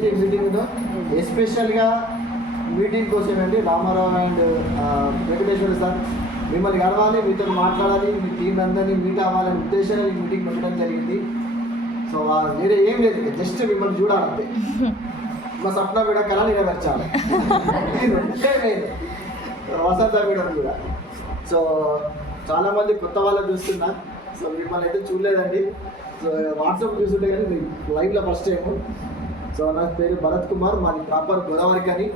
ఏదైతే మీటింగ్ ఉందో ఎస్పెషల్గా మీటింగ్ కోసమేనండి. రామారావు అండ్ వెంకటేశ్వర సార్ మిమ్మల్ని కలవాలి, మీతో మాట్లాడాలి, మీ టీం అందరినీ మీట్ అవ్వాలనే ఉద్దేశంగా ఈ మీటింగ్ పెట్టడం జరిగింది. సో వేరే ఏం లేదు, జస్ట్ మిమ్మల్ని చూడాలంటే మా సప్న కూడా కళ నెరవేర్చాలి వసంత కూడా కూడా. సో చాలామంది కొత్త వాళ్ళు చూస్తున్నా. సో మిమ్మల్ని అయితే చూడలేదండి. సో వాట్సాప్ చూస్తుంటే కానీ లైవ్లో ఫస్ట్ టైము. సో నా పేరు భరత్ కుమార్, మాది ప్రాపర్ గోదావరి కానీ.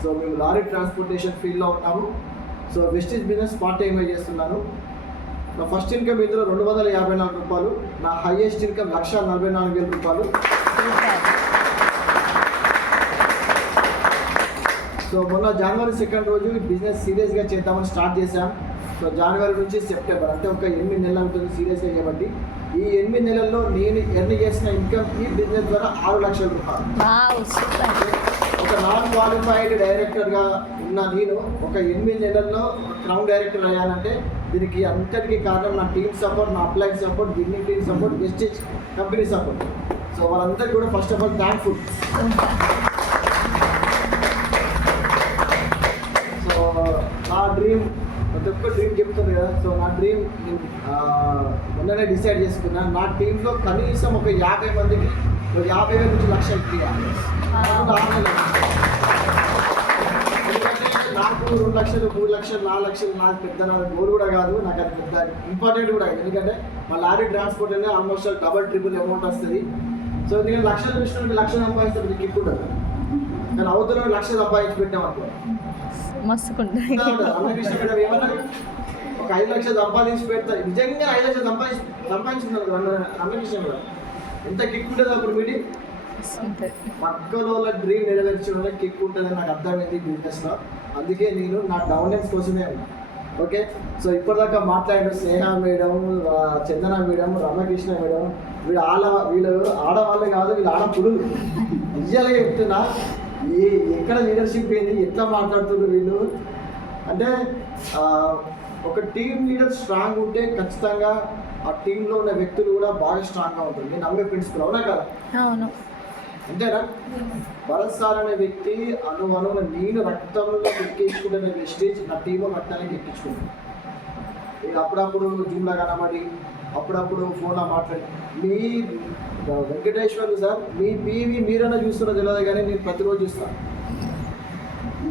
సో మేము లారీ ట్రాన్స్పోర్టేషన్ ఫీల్డ్లో ఉన్నాము. సో వెస్టీజ్ బిజినెస్ పార్ట్ టైంగా చేస్తున్నాను. నా ఫస్ట్ ఇన్కమ్ ఇందులో 254 రూపాయలు, నా హైయెస్ట్ ఇన్కమ్ 1,44,000 రూపాయలు. సో మొన్న జనవరి 2 రోజు బిజినెస్ సీరియస్గా చేద్దామని స్టార్ట్ చేశాం. సో జనవరి నుంచి సెప్టెంబర్ అంటే ఒక 8 నెలలు అవుతుంది సీరియస్గా చేయబట్టి. ఈ 8 నెలల్లో నేను ఎర్న్ చేసిన ఇన్కమ్ ఈ బిజినెస్ ద్వారా 6 లక్షల రూపాయలు. ఒక నాన్ క్వాలిఫైడ్ డైరెక్టర్గా ఉన్న నేను ఒక 8 నెలల్లో క్రౌన్ డైరెక్టర్ అయ్యానంటే దీనికి అంతటికీ కారణం నా టీమ్ సపోర్ట్, నా applied support, winning team support, Vestige company support. So వాళ్ళందరికీ కూడా first of all thankful. So నా డ్రీమ్ ప్రతి ఒక్క డ్రీమ్ చెప్తుంది కదా. సో నా డ్రీమ్ మొన్ననే డిసైడ్ చేసుకున్నాను. నా టీంలో కనీసం ఒక 50 మందికి 50,000 నుంచి 1,00,000 ఇవ్వాలి. ఎందుకంటే నాకు 2 లక్షలు, 3 లక్షలు, 4 లక్షలు నాకు పెద్ద గోల్ కూడా కాదు, నాకు అది పెద్ద ఇంపార్టెంట్ కూడా కాదు. ఎందుకంటే మా లారీ ట్రాన్స్పోర్ట్ అనేది ఆల్మోస్ట్ డబల్ ట్రిపుల్ అమౌంట్ వస్తుంది. సో ఎందుకంటే లక్షలు చూసినట్టు 1,00,000 సంపాదిస్తే మీకు ఇప్పుడు కానీ అవతల 1,00,000 సంపాదించి పెట్టాం అనుకో అన్నకృష్ణ మేడం ఏమన్నా ఒక 5 లక్షలు సంపాదించి పెడతారు. నిజంగా 5 లక్షలు సంపాదించుకున్నారు అన్నకృష్ణ మేడం. ఎంత కిక్ ఉంటుంది అప్పుడు మీటింగ్. పక్కన వాళ్ళ డ్రీమ్ నెరవేర్చడం కిక్ ఉంటుందని నాకు అర్థమైంది బిజినెస్లో. అందుకే నేను నా డౌన్లైన్స్ కోసమే ఉన్నా. ఓకే. సో ఇప్పటిదాకా మాట్లాడిన స్నేహ మేడం, చందన మేడం, రమకృష్ణ మేడం వీళ్ళు ఆడవాళ్ళే కాదు, వీళ్ళు ఆడపుడులు. నిజంగా చెప్తున్నా ఎక్కడ లీడర్షిప్ ఏంది, ఎట్లా మాట్లాడుతున్నారు వీళ్ళు అంటే ఒక టీమ్ లీడర్ స్ట్రాంగ్ ఉంటే ఖచ్చితంగా ఆ టీంలో ఉన్న వ్యక్తులు కూడా బాగా స్ట్రాంగ్గా ఉంటుంది. నేను నమ్మే ప్రిన్సిపల్. అవునా కదా? అవును. అంతేనా? భరత్ సార్ అనే వ్యక్తి అనువున నేను రక్తంలో ఎక్కించుకుంటున్న వెస్టేజ్ నా టీంలో రక్తానికి ఎక్కించుకుంటాను. నేను అప్పుడప్పుడు జూమ్లో కనబడి అప్పుడప్పుడు ఫోన్లో మాట్లాడి మీ వెంకటేశ్వర్లు సార్ మీ పీవీ మీరైనా చూస్తున్నా తెలియదు కానీ నేను ప్రతిరోజు చూస్తాను.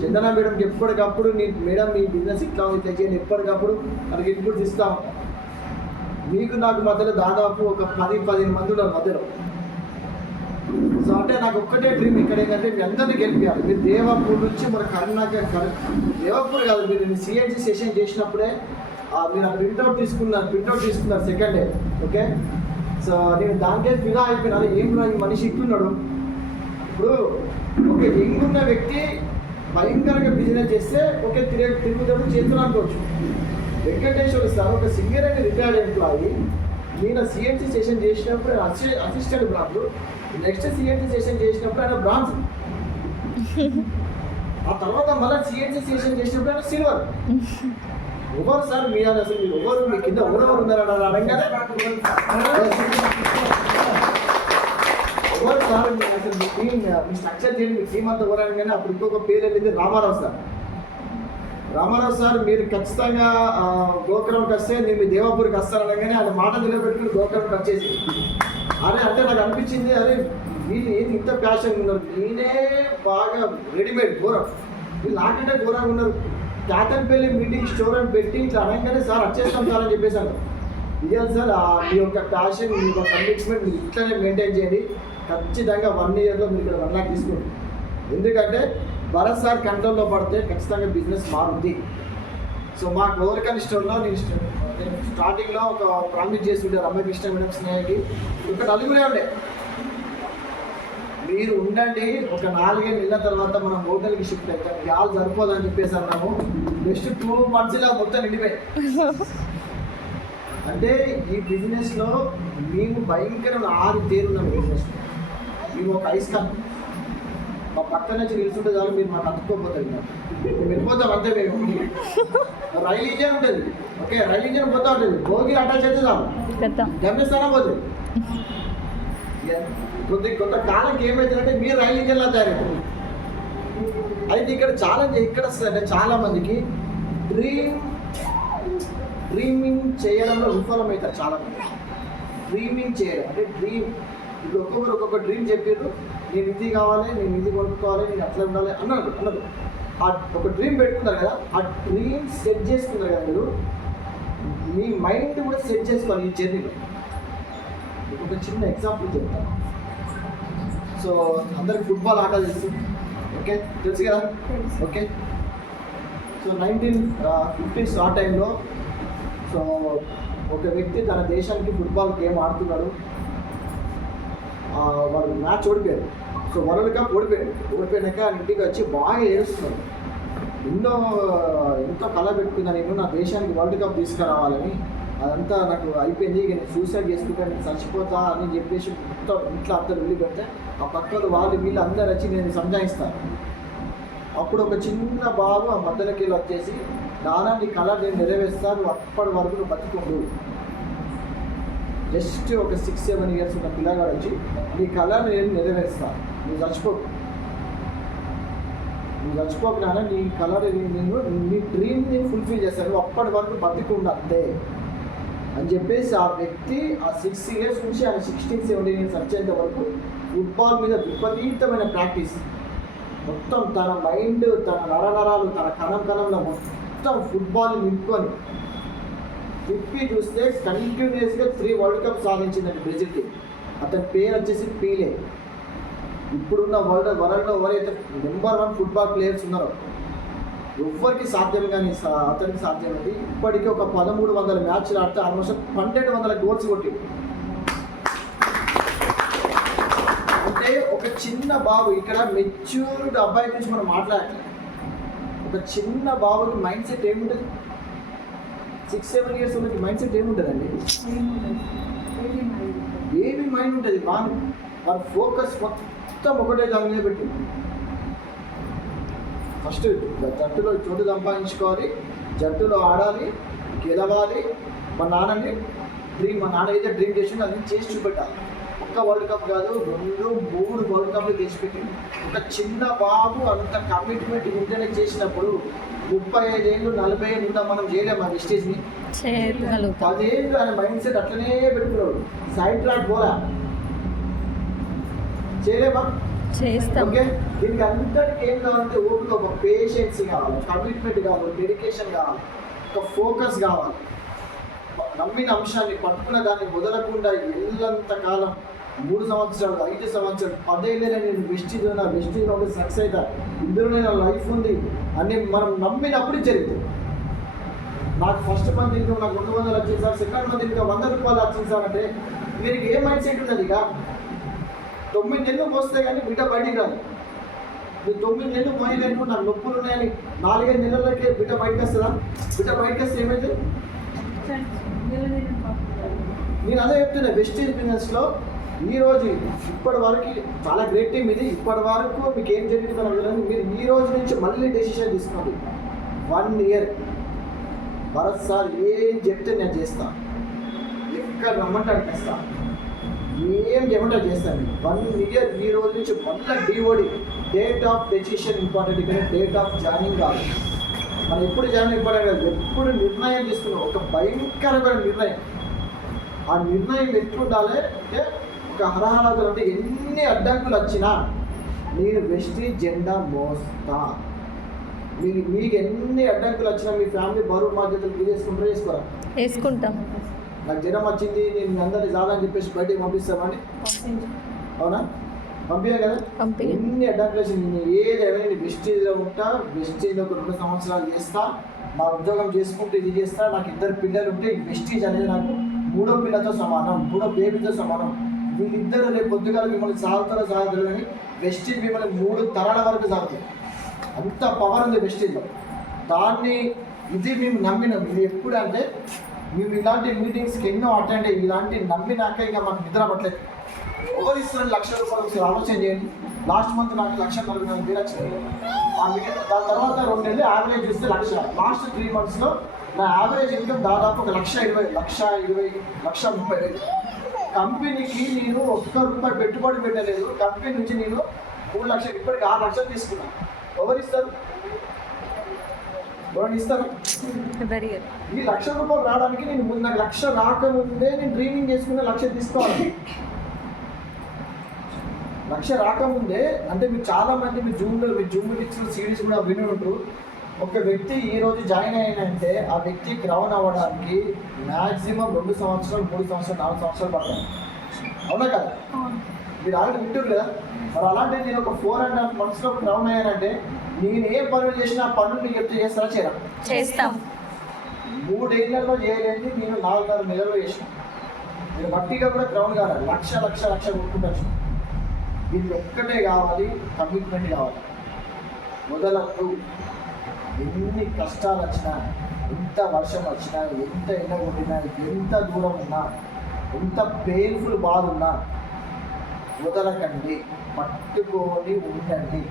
చందన మేడంకి ఎప్పటికప్పుడు నేను మేడం మీ బిజినెస్ ఇట్లా ఉంది తెచ్చి ఎప్పటికప్పుడు మనకి ఇన్పుట్స్ ఇస్తా ఉంటాను. మీకు నాకు మధ్యలో దాదాపు ఒక 10-15 మంది ఉన్నారు మధ్యలో. సో అంటే నాకు ఒక్కటే డ్రీమ్ ఇక్కడ ఏంటంటే మీ అందరినీ గెలిపించాలి. మీరు దేవాపూర్ నుంచి మన కర్ణాటక దేవాపూర్ కాదు, మీరు సిఎన్జి సెషన్ చేసినప్పుడే మీరు ఆ ప్రింట్అవుట్ తీసుకున్నారు సెకండ్ డే. ఓకే. సో నేను దానికే ఫిదా అయిపోయినాను. ఏం ఈ మనిషి ఇట్టున్నాడు. ఇప్పుడు ఓకే ఎంగున్న వ్యక్తి భయంకరంగా బిజినెస్ చేస్తే ఓకే తిరుగుతాడు చేస్తున్నాను అనుకోవచ్చు. వెంకటేశ్వర సార్ ఒక సీనియర్ అండ్ రిటైర్డ్ ఎంప్లాయీ. నేను సిఎన్సీ సెషన్ చేసినప్పుడు assistant branch, next CNC session చేసినప్పుడు ఆయన బ్రాంచ్, ఆ తర్వాత మళ్ళీ సిఎన్సీ సెషన్ చేసినప్పుడు ఆయన సిల్వర్. ఎవరు సార్ మీరు అసలు మీరు ఎవరు మీ కింద ఎవరెవరు ఉన్నారని అనగానే ఎవరు సార్ అసలు మీ టీం మీ స్ట్రక్చర్ చేయండి, మీ టీం అంతా ఎవరు అనగానే అప్పుడు ఇంకొక పేరు వెళ్ళింది రామారావు సార్. రామారావు సార్ మీరు ఖచ్చితంగా గోకరంకి వస్తే నేను మీ దేవాపూర్కి వస్తాననగానే ఆయన మాట నిలబెట్టుకుని గోకరంకి వచ్చేసి అరే అంటే నాకు అనిపించింది అరే వీళ్ళు ఏంటి ఇంత ప్యాషన్ ఉన్నారు, నేనే బాగా రెడీమేడ్ ఘోరం, వీళ్ళు నాకంటే ఘోరంగా ఉన్నారు. క్యాతన్పల్లి మీటింగ్ స్టోర్ అని పెట్టి ఇట్లా అనగానే సార్ వచ్చేస్తాం సార్ అని చెప్పేశాను. ఇదే సార్ మీ యొక్క ప్యాషన్ మీ యొక్క కమిట్మెంట్ మీరు ఇట్లనే మెయింటైన్ చేయండి. ఖచ్చితంగా 1 ఇయర్లో మీరు ఇక్కడ 1 లాక్ తీసుకోండి. ఎందుకంటే భరత్ సార్ కంట్రోల్లో పడితే ఖచ్చితంగా బిజినెస్ మారుద్ది. సో మా గోవర్కన్ స్టోర్లో నేను స్టార్టింగ్లో ఒక ప్రామిస్ చేసి ఉండే రమకృష్ణ మేడం స్నేహకి ఒక 4 ఉండే. మీరు ఉండండి, ఒక 4 నెలల తర్వాత మనం హోటల్కి షిఫ్ట్ అవుతాం, యాలు సరిపోదని చెప్పేసి అన్నాము. నెక్స్ట్ 2 months మొత్తం నిండిపోయి. అంటే ఈ బిజినెస్లో మేము భయంకరమైన 6 తేరున్నాం. బిజినెస్ మేము ఒక ఐస్ కాదు మా పక్క నుంచి నిలుచుంటే చాలు మీరు మాకు అతుక్కోపోతుంది. మేము వెళ్ళిపోతాం అంతే. మేము రైలు ఇంజన్ ఉంటుంది. ఓకే రైలు ఇంజన్ పోతా ఉంటుంది, భోగి అటాచ్ అయితే చాలు గమ్యస్థానం పోతుంది. కొంతకాలంకి ఏమవుతుందంటే మీరు రైలు ఇంజన్లా తయారవుతుంది. అయితే ఇక్కడ ఛాలెంజ్ ఎక్కడ వస్తుందంటే చాలా మందికి డ్రీమింగ్ చేయడంలో విఫలమవుతారు చాలామంది. డ్రీమింగ్ చేయడం అంటే ఇప్పుడు ఒక్కొక్క డ్రీమ్ చెప్పారు, నేను ఇది కావాలి, నేను ఇది కొనుక్కోవాలి, నేను అట్లా ఉండాలి అన్నది ఆ ఒక డ్రీమ్ పెట్టుకున్నారు కదా, ఆ డ్రీమ్ సెట్ చేసుకున్నారు కదా మీరు, మీ మైండ్ కూడా సెట్ చేసుకోవాలి ఈ జర్నీలో. ఒక చిన్న ఎగ్జాంపుల్ చెప్తాను. సో అందరికి ఫుట్బాల్ ఆట తెలుసు, ఓకే, తెలుసు కదా, ఓకే. సో 1950s ఆ టైంలో సో ఒక వ్యక్తి తన దేశానికి ఫుట్బాల్ గేమ్ ఆడుతున్నాడు. వాళ్ళు మ్యాచ్ ఓడిపోయారు. సో వరల్డ్ కప్ ఓడిపోయినాక ఇంటికి వచ్చి బాగా ఏడుస్తున్నాడు. ఎంతో కళ పెట్టుకున్నాను, నేను నా దేశానికి వరల్డ్ కప్ తీసుకురావాలని, అదంతా నాకు అయిపోయింది, ఇక నేను సూసైడ్ చేసుకుంటా, నేను చచ్చిపోతా అని చెప్పేసి మొత్తం ఇంట్లో అందరు వెళ్ళి పెడితే ఆ పక్కన వీళ్ళు అందరు వచ్చి నేను సంజాయిస్తాను. అప్పుడు ఒక చిన్న బాబు ఆ మధ్యలోకి వెళ్ళి వచ్చేసి, నాన్న నీ కళ నేను నెరవేరుస్తాను, అప్పటి వరకు నువ్వు బతికుండు. జస్ట్ ఒక 6-7 years ఉన్న పిల్లగాడు వచ్చి, నీ కళ నేను నెరవేరుస్తాను, నువ్వు చచ్చిపోకు నాన్న, నీ కళ నేను నీ డ్రీమ్ని ఫుల్ఫిల్ చేస్తాను, నువ్వు అప్పటి వరకు బతికుండు అంతే అని చెప్పేసి ఆ వ్యక్తి ఆ 6 years నుంచి ఆయన 16-17 years వచ్చేంత వరకు ఫుట్బాల్ మీద విపరీతమైన ప్రాక్టీస్. మొత్తం తన మైండ్, తన నరనరాలు, తన కణంలో మొత్తం ఫుట్బాల్ నింపుకొని తిప్పి చూస్తే కంటిన్యూస్గా 3 వరల్డ్ కప్ సాధించిందండి బ్రెజిల్ టీం. అతని పేరు వచ్చేసి పీలే. ఇప్పుడున్న వరల్డ్లో ఎవరైతే నెంబర్ 1 ఫుట్బాల్ ప్లేయర్స్ ఉన్నారో ఎవ్వరికి సాధ్యం కానీ అతనికి సాధ్యమైంది. ఇప్పటికీ ఒక 1300 మ్యాచ్లు ఆడితే ఆల్మోస్ట్ 1200 goals కొట్టి. అంటే ఒక చిన్న బాబు, ఇక్కడ మెచ్యూర్డ్ అబ్బాయి గురించి మనం మాట్లాడలేదు. ఒక చిన్న బాబుకి మైండ్ సెట్ ఏముంటుంది? 6-7 years ఉన్నకి మైండ్ సెట్ ఏముంటుందండి? ఏమి మైండ్ ఉంటుంది? వాళ్ళ ఫోకస్ మొత్తం ఒకటే దాని మీద పెట్టి ఫస్ట్ జట్టులో చోటు సంపాదించుకోవాలి, జట్టులో ఆడాలి, గెలవాలి. మా నాన్న అయితే డ్రీమ్ చేసిండు, అది చేసి చూపెట్టాలి. ఒక్క వరల్డ్ కప్ కాదు, 2-3 వరల్డ్ కప్లు తెచ్చిపెట్టింది. ఒక చిన్న బాబు అంత కమిట్మెంట్ ఇంటర్నెట్ చేసినప్పుడు 35 ఏళ్ళు 40 ఏళ్ళు ఉందా మనం చేయలేము ఆ వెస్టేజ్ని. 10 ఏళ్ళు ఆయన మైండ్ సెట్ అట్లనే పెట్టుకున్నాడు, సైడ్ ట్రాక్ పోరా, చేయలేమా? ఓకే. దీనికి అంతటికి ఏం కావాలంటే ఓపిక, ఒక పేషెన్స్ కావాలి, కమిట్మెంట్ కావాలి, డెడికేషన్ కావాలి, ఒక ఫోకస్ కావాలి. నమ్మిన అంశాన్ని పట్టుకున్న దాన్ని వదలకుండా ఎల్లంత కాలం 3 సంవత్సరాలు 5 సంవత్సరాలు 10 ఏళ్ళైనా నేను వెస్టీజ్లో సక్సెస్ అవుతా, ఇందులోనే నా లైఫ్ ఉంది అని మనం నమ్మినప్పుడు జరుగుతుంది. నాకు ఫస్ట్ మంత్ ఇన్కమ్ నాకు 200 వచ్చింది సార్, సెకండ్ మంత్ ఇన్కమ్ 100 రూపాయలు వచ్చింది సార్ అంటే వీరికి ఏ మైండ్ సెట్ ఉన్నది? ఇక 9 నెలలు మోస్తే కానీ బిడ్డ బయటికి రాదు. మీరు 9 నెలలు మోయలేను, నాకు నొప్పులు ఉన్నాయని 4-5 నెలలకే బిడ్డ బయటకు వస్తుందా? బిడ్డ బయటకు వస్తే ఏమైతే? నేను అదే చెప్తున్నా, వెస్టేజ్ బిజినెస్లో ఈరోజు ఇప్పటి వరకు చాలా గ్రేట్ టీమ్ ఇది. ఇప్పటి వరకు మీకు ఏం జరిగిందో మీరు ఈ రోజు నుంచి మళ్ళీ డెసిషన్ తీసుకోండి. 1 year భరత్ సార్ ఏం చెప్తే నేను చేస్తాను, ఎక్కడ రమ్మంటే అనిపిస్తాను, ఏం చేయమంటే చేస్తాను. 1 year ఈ రోజు నుంచి మళ్ళీ DoD date of decision important, కానీ డేట్ ఆఫ్ జాయినింగ్ కాదు. మనం ఎప్పుడు జాయిన్ ఇంపార్టెంట్ కాదు, ఎప్పుడు నిర్ణయం తీసుకున్నాం, ఒక భయంకరమైన నిర్ణయం. ఆ నిర్ణయం ఎట్లుండాలి అంటే ఒక హరహరాదులు అంటే ఎన్ని అడ్డంకులు వచ్చినా నేను వెస్టీజ్ జెండా మోస్తా. మీకు ఎన్ని అడ్డంకులు వచ్చినా మీ ఫ్యామిలీ బరువు బాధ్యతలు వేసుకుంటాం. నాకు జ్వరం వచ్చింది, నేను అందరినీ చాలని చెప్పేసి బయటకు పంపిస్తామని, అవునా? పంపించాను కదా. ఎన్ని అడ్డంకులు వచ్చి నేను ఏదైనా నేను వెస్టీజ్లో ఉంటా, వెస్టీజ్లో ఒక 2 సంవత్సరాలు చేస్తా, నా ఉద్యోగం చేసుకుంటూ ఇది చేస్తా. నాకు 2 పిల్లలు ఉంటే ఈ వెస్టీజ్ అనేది నాకు 3వ పిల్లతో సమానం, 3వ బేబీతో సమానం. వీళ్ళిద్దరు రేపు పొద్దుగా మిమ్మల్ని సాగుతారో కానీ వెస్టీజ్ మిమ్మల్ని 3 తరాల వరకు సాగుతాయి. అంత పవర్ ఉంది వెస్టీజ్లో. దాన్ని ఇది మేము నమ్మినాం. ఇది ఎప్పుడు అంటే మేము ఇలాంటి మీటింగ్స్కి ఎన్నో అటెండ్ అయ్యి ఇలాంటి నమ్మినాక ఇక మాకు నిద్ర పట్టలేదు. ఎవరు ఇస్తున్న 1,00,000 రూపాయలు ఆలోచన చేయండి. లాస్ట్ మంత్ నాకు 1,40,000 వచ్చింది. దాని తర్వాత 2 నెలలు యావరేజ్ చూస్తే 1,00,000. లాస్ట్ 3 monthsలో నా యావరేజ్ ఇన్కమ్ దాదాపు 1,20,000, 1,20,000, 1,30,000. కంపెనీకి నేను ₹1 పెట్టుబడి పెట్టలేదు. కంపెనీ నుంచి నేను 3 లక్షలు, ఇప్పటికి 6 లక్షలు తీసుకున్నాను. ఎవరు ఇస్తారు? ఎవరు ఇస్తారు? ఈ ₹1,00,000 రావడానికి నేను ముందు నాకు 1,00,000 రాకముందే నేను డ్రీమింగ్ చేసుకున్న 1,00,000 తీసుకోవాలి. 1,00,000 రాకముందే అంటే మీరు చాలా మంది మీ జూమ్ మీటింగ్స్ సిరీస్ కూడా విని ఉంటారు. ఒక వ్యక్తి ఈ రోజు జాయిన్ అయ్యానంటే ఆ వ్యక్తి క్రౌన్ అవ్వడానికి మ్యాక్సిమం 2 సంవత్సరాలు, 3 సంవత్సరాలు, 4 సంవత్సరాలు పడతాయి. అవునా కదా? మీరు ఆల్రెడీ వింటారు కదా. మరి అలాంటిది నేను ఒక 4.5 monthsలో క్రౌన్ అయ్యానంటే నేను ఏ పనులు చేసినా ఆ పనులు మీకు చెప్తే చేస్తారా? చేస్తాం. 3 ఏళ్లలో చేయలేంది నేను 4.5 నెలల్లో చేసిన. మీరు బట్టిగా కూడా క్రౌన్ కావాలి. లక్ష కొట్టుకుంటారు. దీనికి ఒక్కటే కావాలి, కమిట్మెంట్ కావాలి. మొదలప్పుడు ఎన్ని కష్టాలు వచ్చినా, ఎంత వర్షం వచ్చినా, ఎంత ఎండ కొట్టినా, ఎంత దూరం ఉన్నా, ఎంత పెయిన్ఫుల్ బాధ ఉన్నా వదలకండి, పట్టుకొని ఉండండి.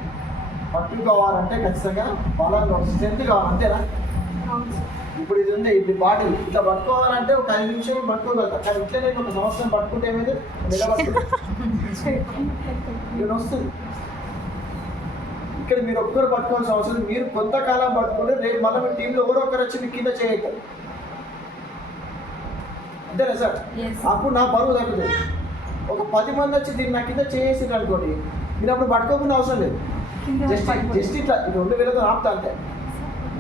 పట్టుకోవాలంటే ఖచ్చితంగా బలంగా స్ట్రెంత్ కావాలి, అంతేనా? ఇప్పుడు ఇది ఉంది, ఇది బాటిల్ ఇట్లా పట్టుకోవాలంటే ఒక 5 నిమిషాలు పట్టుకోగలుగుతా. కానీ ఇట్లా నేను ఒక సంవత్సరం పట్టుకుంటే ఏమైంది? నేను వస్తుంది. ఇక్కడ మీరు ఒక్కరు పట్టుకోవాల్సిన అవసరం, మీరు కొంతకాలం పట్టుకుంటే రేపు మళ్ళీ మీ టీంలో ఎవరో ఒకరు వచ్చి మీ కింద చేయగలరు. అంతేనా సార్? అప్పుడు నా బరువు తగ్గుతుంది. ఒక 10 మంది వచ్చి దీన్ని నా కింద చేసేసారు అనుకోండి, మీరు అప్పుడు పట్టుకోకుండా అవసరం లేదు. జస్ట్ ఇట్లా 2,000తో ఆపుతా అంతే.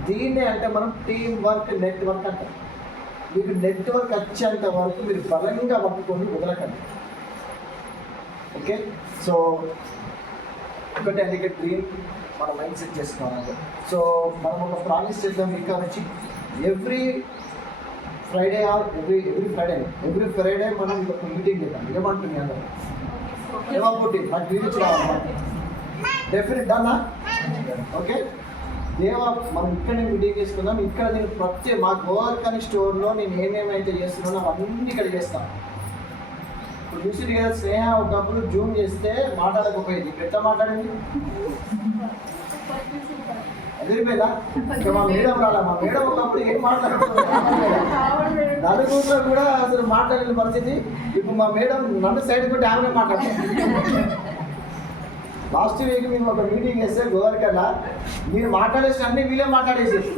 దీన్నే అంటే మనం టీం వర్క్, నెట్వర్క్ అంటాం. మీకు నెట్వర్క్ వచ్చేంత వరకు మీరు బలంగా పట్టుకొని వదలకండి. ఓకే, సో ఒకటే అందుకే డ్రీమ్ మన మైండ్ సెట్ చేసుకోవాలి. సో మనం ఒక ప్రామిస్ చేద్దాం ఇంకా నుంచి ఎవ్రీ ఫ్రైడే మనం ఒక మీటింగ్ చేద్దాం. ఏమంటుంది అందరూ? ఏమనుకుంటే నాకు గురించి రావాలి డెఫినెట్ అన్నా. ఓకే, దేవా మనం ఇక్కడనే మీటింగ్ చేసుకుందాం. ఇక్కడ నేను మా గోవర్కని స్టోర్లో నేను ఏమేమైతే చేస్తున్నానో అవన్నీ ఇక్కడ చేస్తాను. ఇప్పుడు చూసి కదా, స్నేహ ఒకప్పుడు జూమ్ చేస్తే మాట్లాడకపోయేది, ఎట్లా మాట్లాడింది? అదిరిపోయిందా? ఇంకా మా మేడం రాలా. మా మేడం ఒకప్పుడు ఏం మాట్లాడుతుంది, నలుగురిలో కూడా అసలు మాట్లాడిన పరిస్థితి. ఇప్పుడు మా మేడం నన్ను సైడ్ కొట్టి ఆమె మాట్లాడుతుంది. లాస్ట్ వీక్ మేము ఒక మీటింగ్ చేస్తే గోవర్కర్లా మీరు మాట్లాడేసి అన్నీ వీళ్ళే మాట్లాడేసేసి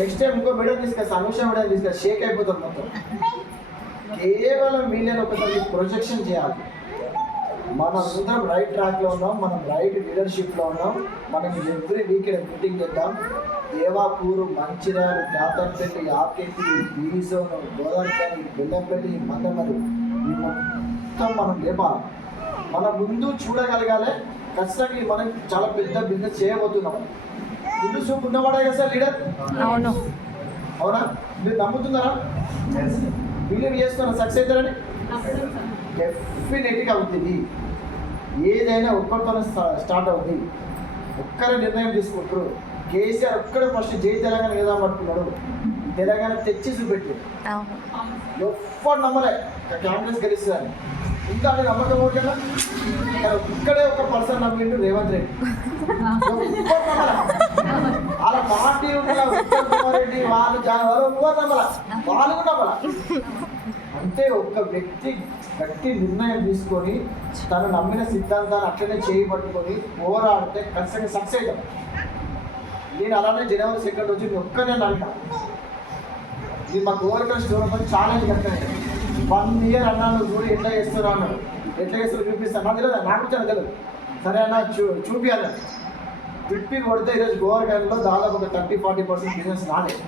నెక్స్ట్ టైం ఇంకో మేడం తీసుకొస్తా, అనుష మేడం తీసుకొస్తా, షేక్ అయిపోతాం మొత్తం. కేవలం వీళ్ళని ఒకసారి ప్రొజెక్షన్ చేయాలి. మనం అందరం రైట్ ట్రాక్లో ఉన్నాం, మనం రైట్ లీడర్షిప్లో ఉన్నాం. మనం ఎవ్రీ వీక్ మీటింగ్ చేద్దాం. దేవాపూర్, మంచిర్యాల, జాతరపేట, యాకెట్టి, బీజోన్, గోదావరి, బెల్లంపల్లి, మందమరి ఈ మొత్తం మనం లేపాలి. మన ముందు చూడగలగాలి. ఖచ్చితంగా మనం చాలా పెద్ద బిజినెస్ చేయబోతున్నాం. ముందు చూపు ఉన్నవాడే కదా సార్ లీడర్? అవునా? మీరు నమ్ముతున్నారా? బిలీవ్ చేస్తున్నా సక్సెస్ అవుతారని? డెఫినెట్గా అవుతుంది. ఏదైనా ఒక్కరితో స్టార్ట్ అవుతుంది. ఒక్కరే నిర్ణయం తీసుకుంటారు. కేసీఆర్ ఒక్కడే ఫస్ట్ జై తెలంగాణ ఏదో పట్టుకున్నాడు. తెలంగాణ తెచ్చి చూపెట్టి ఎవ్వరు నమ్మలే కాంగ్రెస్ గెలుస్తుందని. ఇంకా అది నమ్మకం ఓకేనా? ఇక్కడే ఒక పర్సన్ నమ్మిండు, రేవంత్ రెడ్డి. వాళ్ళ పార్టీ ఉత్తమ్ కుమార్ రెడ్డి వాళ్ళు ఎవరు నమ్మల, వాళ్ళు కూడా నమ్మల. అంటే ఒక వ్యక్తి గట్టి నిర్ణయం తీసుకొని తను నమ్మిన సిద్ధాంతాన్ని అట్లనే చేయబట్టుకొని పోరాడితే ఖచ్చితంగా సక్సెస్ అవుతాం. నేను అలానే జనవరి 2 వచ్చి ఒక్కనే నమ్మిన. ఇది మా గోవర్కర్ స్టోర్ పని ఛాలెంజ్ కట్టాను. 1 year అన్నాను, చూడు ఎట్లా చేస్తారు అన్నాడు. ఎట్లా చేస్తారు చూపిస్తాను. నాకు తెలియదు, నాకు తెలియదు. సరే అన్న చూపించాలి. తిప్పి కొడితే ఈరోజు గోవర్కర్లో దాదాపు ఒక 30-40% బిజినెస్ రాలేదు.